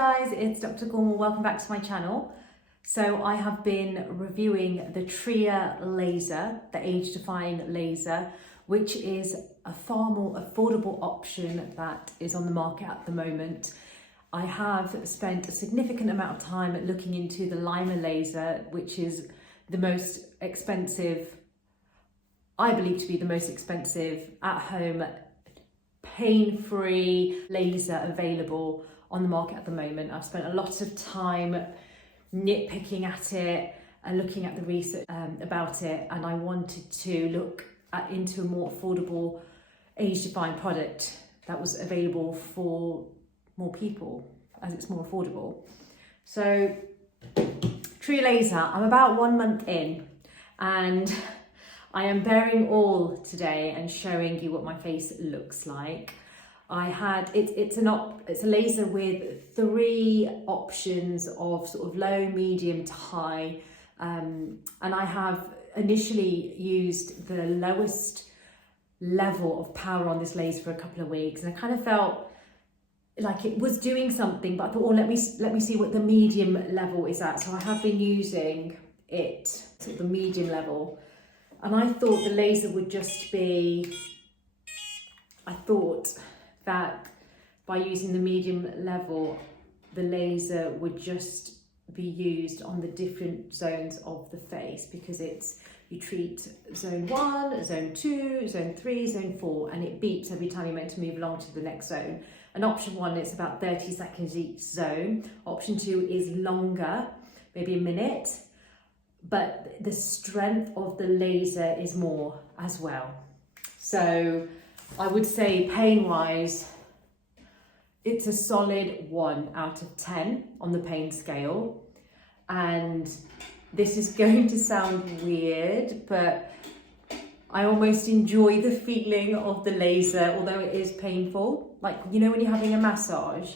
guys, it's Dr. Gormal. Welcome back to my channel. So I have been reviewing the Tria laser, the age-defying laser, which is a far more affordable option that is on the market at the moment. I have spent a significant amount of time looking into the Lima laser, which is the most expensive, I believe to be the most expensive at-home pain-free laser available on the market at the moment. I've spent a lot of time nitpicking at it and looking at the research about it, and I wanted to look into a more affordable age-defying product that was available for more people as it's more affordable. So Tria laser, I'm about 1 month in and I am bearing all today and showing you what my face looks like. It's a laser with 3 options of sort of low, medium to high, and I have initially used the lowest level of power on this laser for a couple of weeks, and I kind of felt like it was doing something, but I thought, oh, let me see what the medium level is at. So I have been using it, sort of the medium level. And I thought the laser would just be, I thought that by using the medium level, the laser would just be used on the different zones of the face, because you treat zone 1, zone 2, zone 3, zone 4, and it beeps every time you're meant to move along to the next zone. And option 1 is about 30 seconds each zone. Option 2 is longer, maybe a minute. But the strength of the laser is more as well. So I would say pain-wise, it's a solid 1 out of 10 on the pain scale. And this is going to sound weird, but I almost enjoy the feeling of the laser, although it is painful. Like, you know, when you're having a massage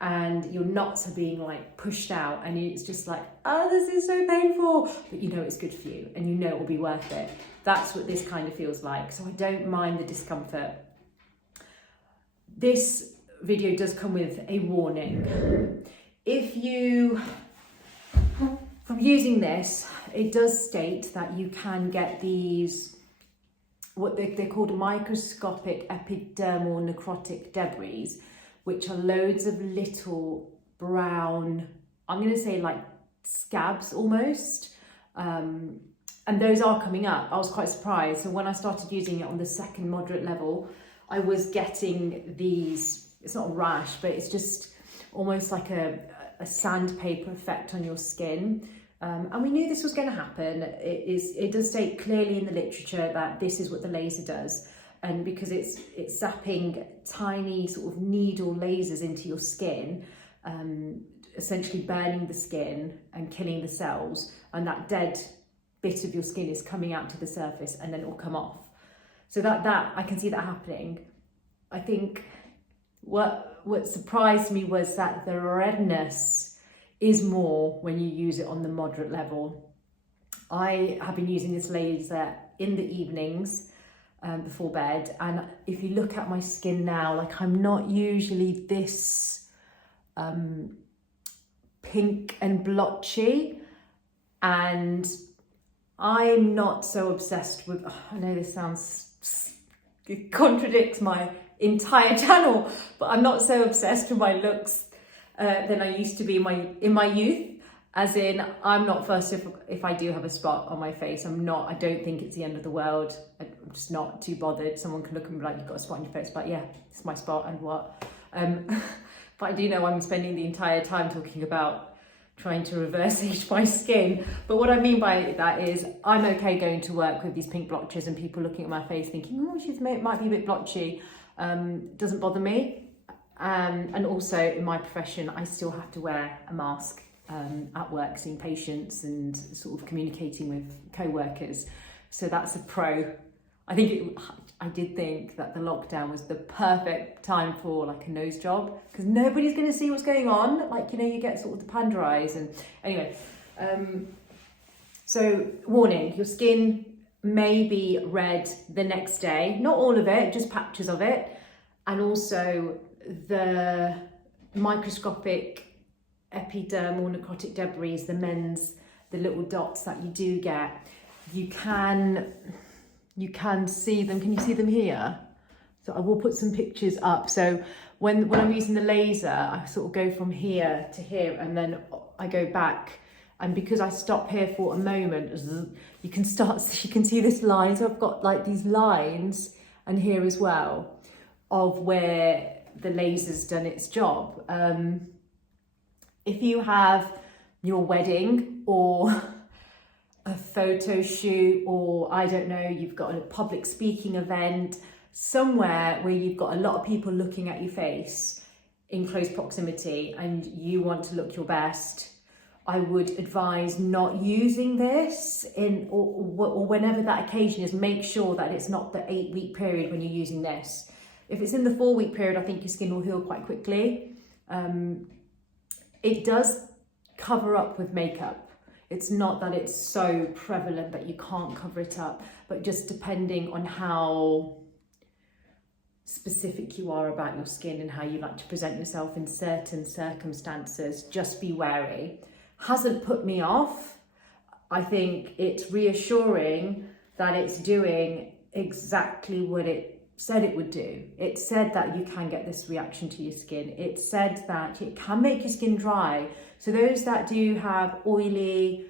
and your knots are being like pushed out and it's just like, oh, this is so painful, but you know it's good for you and you know it will be worth it. That's what this kind of feels like. So I don't mind the discomfort. This video does come with a warning. From using this, it does state that you can get these, what they're called microscopic epidermal necrotic debris, which are loads of little brown, I'm going to say like scabs almost. And those are coming up. I was quite surprised. So when I started using it on the second moderate level, I was getting these, it's not a rash, but it's just almost like a sandpaper effect on your skin. And we knew this was going to happen. It does state clearly in the literature that this is what the laser does. And because it's zapping tiny sort of needle lasers into your skin, essentially burning the skin and killing the cells, and that dead bit of your skin is coming out to the surface and then it will come off. So that I can see that happening. I think what surprised me was that the redness is more when you use it on the moderate level. I have been using this laser in the evenings before bed, and if you look at my skin now, like I'm not usually this pink and blotchy, and I'm not so obsessed with, I know this it contradicts my entire channel, but I'm not so obsessed with my looks than I used to be in my youth. As in, I'm not fussed if I do have a spot on my face. I don't think it's the end of the world. I'm just not too bothered. Someone can look and be like, you've got a spot on your face, but yeah, it's my spot and what. But I do know I'm spending the entire time talking about trying to reverse age my skin. But what I mean by that is I'm okay going to work with these pink blotches and people looking at my face thinking, oh, she might be a bit blotchy. Doesn't bother me. And also in my profession, I still have to wear a mask at work, seeing patients and sort of communicating with co-workers. So that's a pro. I did think that the lockdown was the perfect time for like a nose job, because nobody's going to see what's going on. Like, you know, you get sort of the panda eyes. And anyway, so warning, your skin may be red the next day. Not all of it, just patches of it. And also the microscopic epidermal necrotic debris, the little dots that you do get, you can see them. Can you see them here? So I will put some pictures up. So when I'm using the laser, I sort of go from here to here, and then I go back. And because I stop here for a moment, you can see this line. So I've got like these lines, and here as well, of where the laser's done its job. If you have your wedding or a photo shoot, or I don't know, you've got a public speaking event, somewhere where you've got a lot of people looking at your face in close proximity and you want to look your best, I would advise not using this or whenever that occasion is. Make sure that it's not the 8-week period when you're using this. If it's in the 4-week period, I think your skin will heal quite quickly. It does cover up with makeup. It's not that it's so prevalent that you can't cover it up, but just depending on how specific you are about your skin and how you like to present yourself in certain circumstances, just be wary. Hasn't put me off. I think it's reassuring that it's doing exactly what it said it would do. It said that you can get this reaction to your skin. It said that it can make your skin dry. So those that do have oily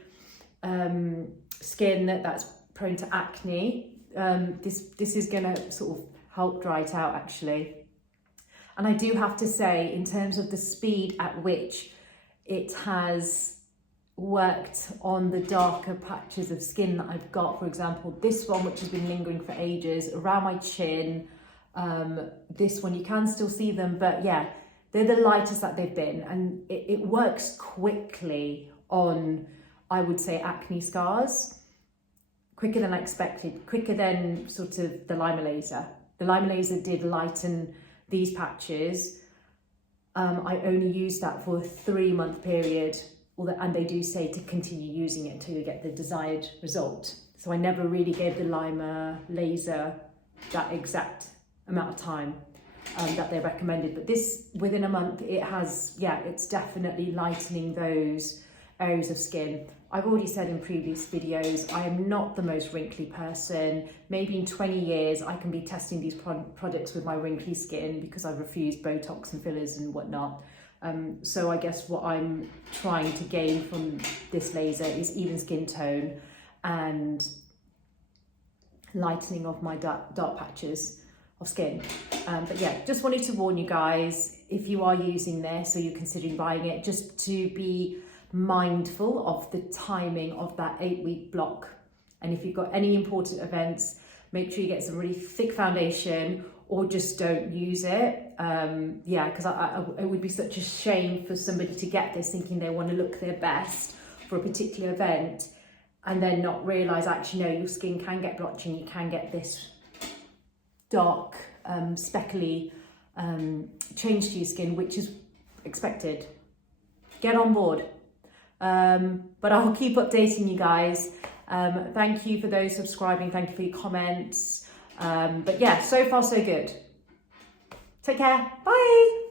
skin that's prone to acne, this is going to sort of help dry it out actually. And I do have to say, in terms of the speed at which it has worked on the darker patches of skin that I've got, for example, this one which has been lingering for ages around my chin, this one you can still see them, but yeah, they're the lightest that they've been, and it works quickly on, I would say, acne scars, quicker than I expected, quicker than sort of the Lima laser. The Lima laser did lighten these patches. I only used that for a 3-month period, and they do say to continue using it until you get the desired result. So I never really gave the Lima laser that exact amount of time that they recommended. But this, within a month, it has, yeah, it's definitely lightening those areas of skin. I've already said in previous videos, I am not the most wrinkly person. Maybe in 20 years, I can be testing these products with my wrinkly skin because I've refused Botox and fillers and whatnot. So I guess what I'm trying to gain from this laser is even skin tone and lightening of my dark patches of skin. But yeah, just wanted to warn you guys, if you are using this or you're considering buying it, just to be mindful of the timing of that 8-week block. And if you've got any important events, make sure you get some really thick foundation or just don't use it. Yeah, because it would be such a shame for somebody to get this thinking they want to look their best for a particular event and then not realise, actually, no, your skin can get blotchy and you can get this dark, speckly change to your skin, which is expected. Get on board. But I'll keep updating you guys. Thank you for those subscribing. Thank you for your comments. But yeah, so far so good. Take care. Bye.